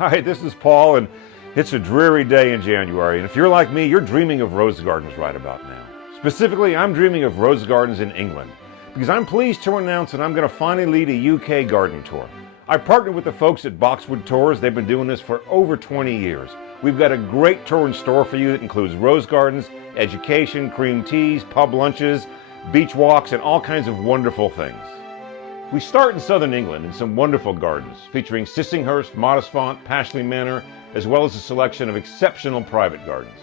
Hi, this is Paul, and it's a dreary day in January. And if you're like me, you're dreaming of rose gardens right about now. Specifically, I'm dreaming of rose gardens in England, because I'm pleased to announce that I'm going to finally lead a UK garden tour. I partnered with the folks at Boxwood Tours. They've been doing this for over 20 years. We've got a great tour in store for you that includes rose gardens, education, cream teas, pub lunches, beach walks, and all kinds of wonderful things. We start in southern England in some wonderful gardens featuring Sissinghurst, Modesfont, Pashley Manor, as well as a selection of exceptional private gardens.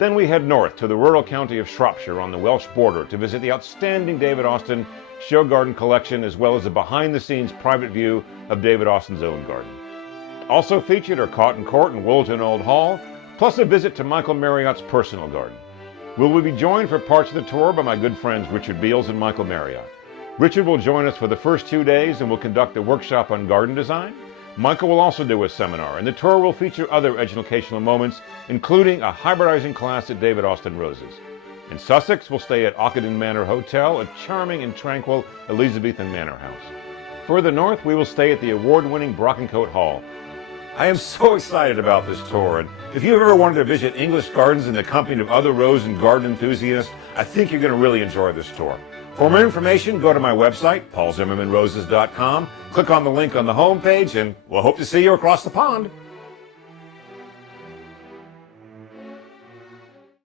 Then we head north to the rural county of Shropshire on the Welsh border to visit the outstanding David Austin Show Garden collection, as well as a behind-the-scenes private view of David Austin's own garden. Also featured are Cotton Court and Woolton Old Hall, plus a visit to Michael Marriott's personal garden. We'll be joined for parts of the tour by my good friends Richard Beals and Michael Marriott. Richard will join us for the first 2 days and will conduct a workshop on garden design. Michael will also do a seminar, and the tour will feature other educational moments, including a hybridizing class at David Austin Roses. In Sussex, we'll stay at Ockenden Manor Hotel, a charming and tranquil Elizabethan manor house. Further north, we will stay at the award-winning Brockencote Hall. I am so excited about this tour, and if you've ever wanted to visit English gardens in the company of other rose and garden enthusiasts, I think you're going to really enjoy this tour. For more information, go to my website, paulzimmermanroses.com, click on the link on the homepage, and we'll hope to see you across the pond.